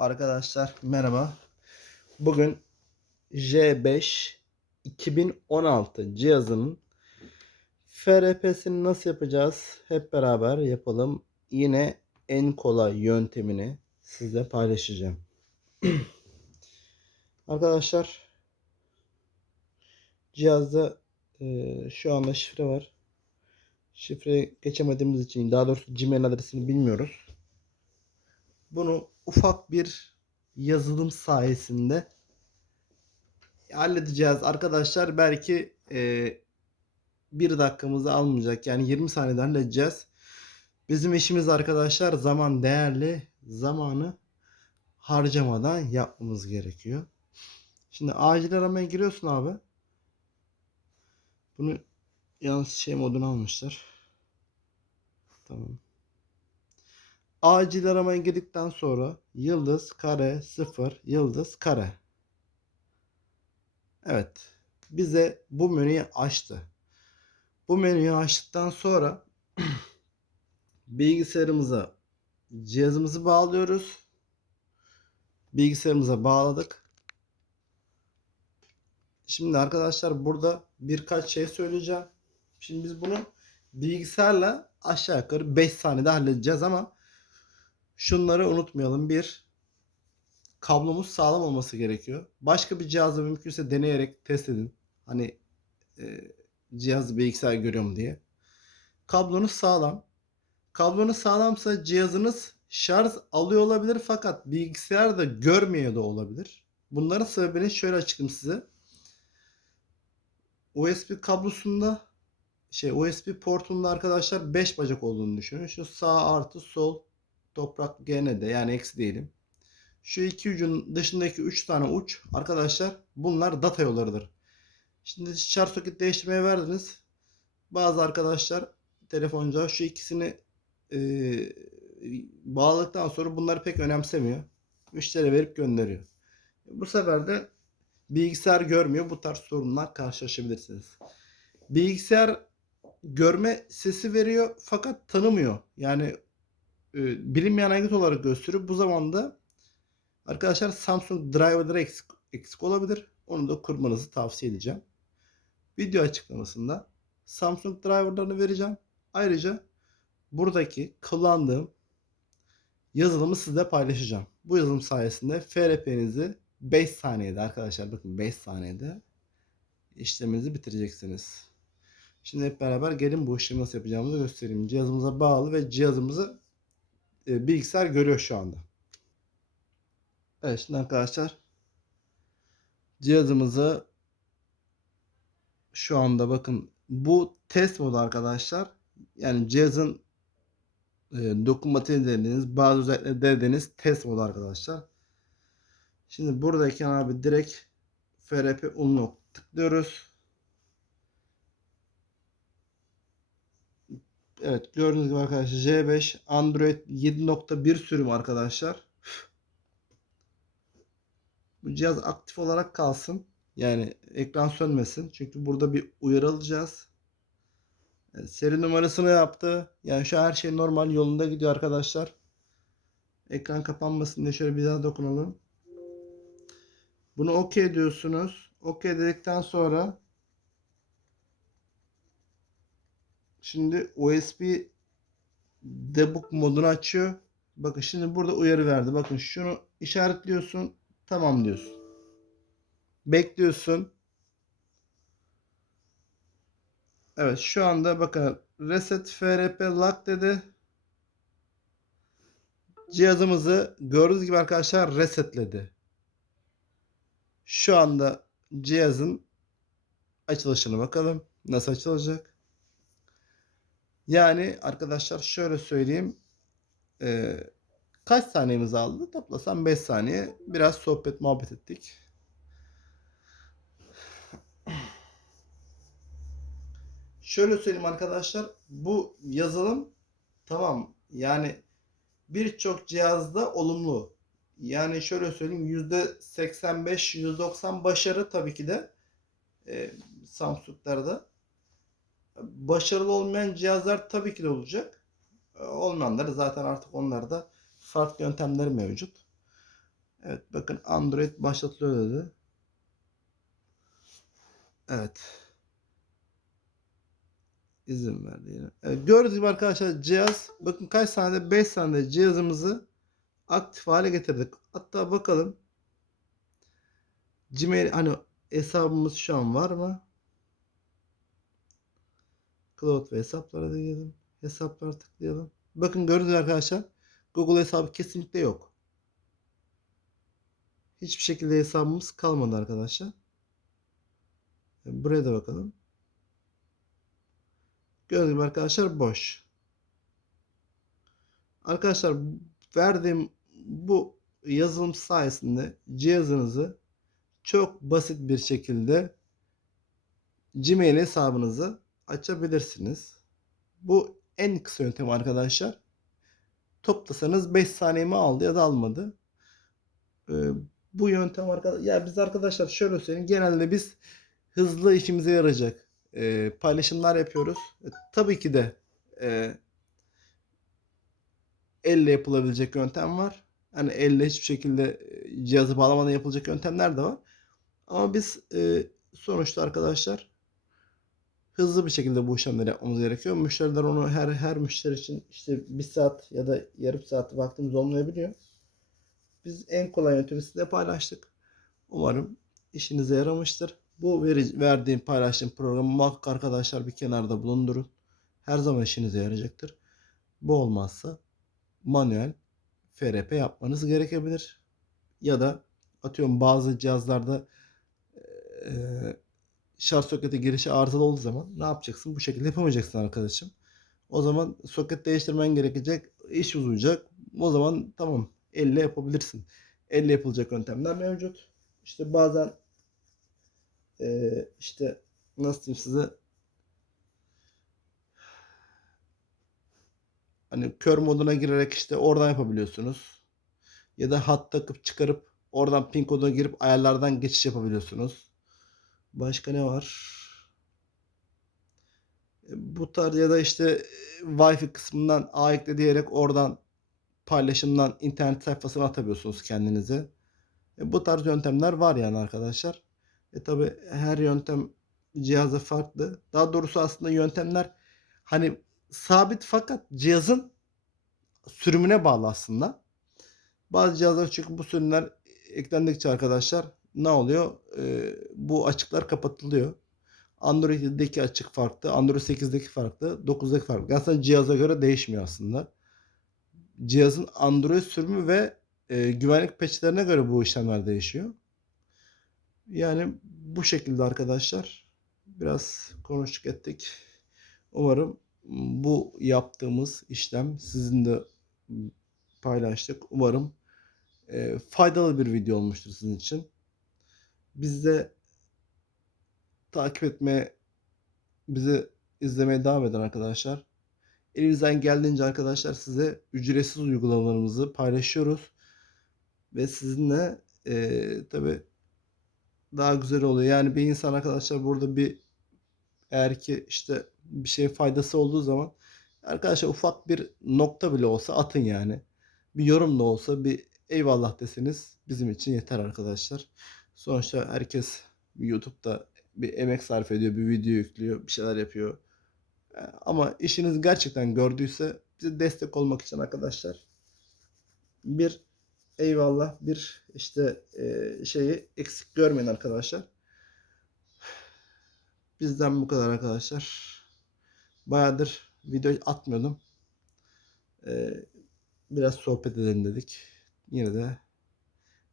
Arkadaşlar merhaba. Bugün J5 2016 cihazının FRP'sini nasıl yapacağız? Hep beraber yapalım. Yine en kolay yöntemini sizle paylaşacağım. Arkadaşlar cihazda e, şu anda şifre var. Şifre geçemediğimiz için daha doğrusu Gmail adresini bilmiyoruz. Bunu ufak bir yazılım sayesinde halledeceğiz arkadaşlar. Belki e, bir dakikamızı almayacak. Yani 20 saniyede halledeceğiz. Bizim işimiz arkadaşlar zaman değerli. Zamanı harcamadan yapmamız gerekiyor. Şimdi acil aramaya giriyorsun abi. Bunu yanlış şey moduna almışlar. Tamam. Acil aramaya girdikten sonra yıldız kare 0 yıldız kare. Evet. Bize bu menüyü açtı. Bu menüyü açtıktan sonra bilgisayarımıza cihazımızı bağlıyoruz. Bilgisayarımıza bağladık. Şimdi arkadaşlar burada birkaç şey söyleyeceğim. Şimdi biz bunu bilgisayarla aşağı yukarı 5 saniyede halledeceğiz ama şunları unutmayalım. Bir, kablomuz sağlam olması gerekiyor. Başka bir cihazla mümkünse deneyerek test edin. Hani e, cihaz bilgisayar görüyor mu diye. Kablonuz sağlam. Kablonuz sağlamsa cihazınız şarj alıyor olabilir fakat bilgisayar da görmüyor da olabilir. Bunların sebebini şöyle açıklayayım size. USB kablosunda şey USB portunda arkadaşlar 5 bacak olduğunu düşünün. Şu sağ artı sol toprak gene de yani eksi diyelim. Şu iki ucun dışındaki 3 tane uç arkadaşlar bunlar data yollarıdır. Şimdi şarj soket değiştirmeye verdiniz. Bazı arkadaşlar telefoncular şu ikisini e, bağladıktan sonra bunları pek önemsemiyor. Müşteri verip gönderiyor. Bu sefer de bilgisayar görmüyor. Bu tarz sorunlar karşılaşabilirsiniz. Bilgisayar görme sesi veriyor fakat tanımıyor. Yani e, bilinmeyen aygıt olarak gösteriyor. Bu zamanda arkadaşlar Samsung driver'ları eksik, eksik olabilir. Onu da kurmanızı tavsiye edeceğim. Video açıklamasında Samsung driver'larını vereceğim. Ayrıca buradaki kullandığım yazılımı sizle paylaşacağım. Bu yazılım sayesinde FRP'nizi 5 saniyede arkadaşlar bakın 5 saniyede işleminizi bitireceksiniz. Şimdi hep beraber gelin bu işlemi nasıl yapacağımızı göstereyim. Cihazımıza bağlı ve cihazımızı e, bilgisayar görüyor şu anda. Evet şimdi arkadaşlar cihazımızı şu anda bakın bu test modu arkadaşlar. Yani cihazın e, dokunmatiğini dediğiniz bazı özellikleri dediğiniz test modu arkadaşlar. Şimdi buradayken abi direkt FRP unlock tıklıyoruz. Evet gördüğünüz gibi arkadaşlar J5 Android 7.1 sürüm arkadaşlar. Bu cihaz aktif olarak kalsın. Yani ekran sönmesin. Çünkü burada bir uyarı alacağız. Evet, seri numarasını yaptı. Yani şu her şey normal yolunda gidiyor arkadaşlar. Ekran kapanmasın diye şöyle bir daha dokunalım. Bunu OK diyorsunuz. OK dedikten sonra şimdi USB debug modunu açıyor. Bakın şimdi burada uyarı verdi. Bakın şunu işaretliyorsun. Tamam diyorsun. Bekliyorsun. Evet şu anda bakın reset FRP lock dedi. Cihazımızı gördüğünüz gibi arkadaşlar resetledi. Şu anda cihazın açılışına bakalım. Nasıl açılacak? Yani arkadaşlar şöyle söyleyeyim. Ee, kaç saniyemiz aldı? Toplasam 5 saniye. Biraz sohbet muhabbet ettik. Şöyle söyleyeyim arkadaşlar. Bu yazılım tamam. Yani birçok cihazda olumlu. Yani şöyle söyleyeyim %85 %90 başarı tabii ki de e, Samsung'larda. Başarılı olmayan cihazlar tabii ki de olacak. E, olmayanlar zaten artık onlarda farklı yöntemleri mevcut. Evet bakın Android başlatılıyor dedi. Evet. İzin verdi yine. Evet, gördüğünüz gibi arkadaşlar cihaz bakın kaç saniyede 5 saniyede cihazımızı aktif hale getirdik. Hatta bakalım Gmail hani hesabımız şu an var mı? Cloud ve hesaplara da gidelim. Hesaplara tıklayalım. Bakın gördüğünüz gibi arkadaşlar Google hesabı kesinlikle yok. Hiçbir şekilde hesabımız kalmadı arkadaşlar. Buraya da bakalım. Gördüğünüz gibi arkadaşlar boş. Arkadaşlar verdiğim bu yazılım sayesinde cihazınızı çok basit bir şekilde Gmail hesabınızı açabilirsiniz. Bu en kısa yöntem arkadaşlar. Toplasanız 5 saniyemi aldı ya da almadı. Ee, bu yöntem arkadaşlar ya biz arkadaşlar şöyle söyleyeyim genelde biz hızlı işimize yarayacak e, paylaşımlar yapıyoruz. E, tabii ki de e, elle yapılabilecek yöntem var. Hani elle hiçbir şekilde e, cihazı bağlamadan yapılacak yöntemler de var. Ama biz e, sonuçta arkadaşlar hızlı bir şekilde bu işlemleri yapmamız gerekiyor. Müşteriler onu her her müşteri için işte bir saat ya da yarım saat vaktimiz olmayabiliyor. Biz en kolay yöntemi size paylaştık. Umarım işinize yaramıştır. Bu veri, verdiğim paylaştığım programı muhakkak arkadaşlar bir kenarda bulundurun. Her zaman işinize yarayacaktır. Bu olmazsa manuel FRP yapmanız gerekebilir. Ya da atıyorum bazı cihazlarda e, şarj soketi girişi arızalı olduğu zaman ne yapacaksın? Bu şekilde yapamayacaksın arkadaşım. O zaman soket değiştirmen gerekecek. iş uzayacak. O zaman tamam elle yapabilirsin. Elle yapılacak yöntemler mevcut. İşte bazen e, işte nasıl diyeyim size hani kör moduna girerek işte oradan yapabiliyorsunuz. Ya da hat takıp çıkarıp oradan pin koduna girip ayarlardan geçiş yapabiliyorsunuz. Başka ne var? E, Bu tarz ya da işte Wi-Fi kısmından A ekle diyerek oradan paylaşımdan internet sayfasına atabiliyorsunuz kendinize. E, bu tarz yöntemler var yani arkadaşlar. E tabi her yöntem cihaza farklı. Daha doğrusu aslında yöntemler hani sabit fakat cihazın sürümüne bağlı aslında. Bazı cihazlar çünkü bu sürümler eklendikçe arkadaşlar ne oluyor? Ee, bu açıklar kapatılıyor. Android'deki açık farklı, Android 8'deki farklı, 9'daki farklı. Aslında cihaza göre değişmiyor aslında. Cihazın Android sürümü ve e, güvenlik patchlerine göre bu işlemler değişiyor. Yani bu şekilde arkadaşlar. Biraz konuştuk ettik. Umarım bu yaptığımız işlem sizin de paylaştık. Umarım e, faydalı bir video olmuştur sizin için. Biz de takip etmeye, bizi izlemeye devam edin arkadaşlar. Elimizden geldiğince arkadaşlar size ücretsiz uygulamalarımızı paylaşıyoruz. Ve sizinle e, tabi daha güzel oluyor. Yani bir insan arkadaşlar burada bir eğer ki işte bir şey faydası olduğu zaman arkadaşlar ufak bir nokta bile olsa atın yani. Bir yorum da olsa bir eyvallah deseniz bizim için yeter arkadaşlar. Sonuçta herkes YouTube'da bir emek sarf ediyor, bir video yüklüyor, bir şeyler yapıyor. E, Ama işiniz gerçekten gördüyse bize destek olmak için arkadaşlar bir eyvallah bir işte e, şeyi eksik görmeyin arkadaşlar. Bizden bu kadar arkadaşlar. Bayağıdır video atmıyordum. E, biraz sohbet edelim dedik. Yine de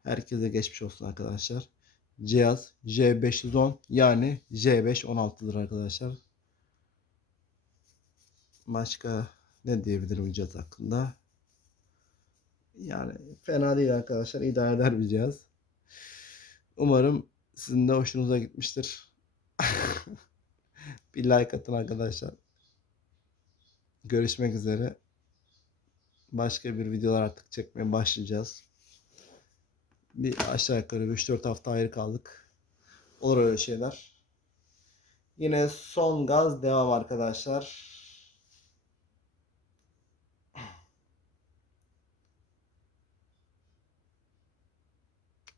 herkese geçmiş olsun arkadaşlar. Cihaz J510 yani J516'dır arkadaşlar. Başka ne diyebilirim cihaz hakkında? Yani fena değil arkadaşlar. İdare eder bir cihaz. Umarım sizin de hoşunuza gitmiştir. bir like atın arkadaşlar. Görüşmek üzere. Başka bir videolar artık çekmeye başlayacağız. Bir aşağı yukarı 3-4 hafta ayrı kaldık. Olur öyle şeyler. Yine son gaz devam arkadaşlar.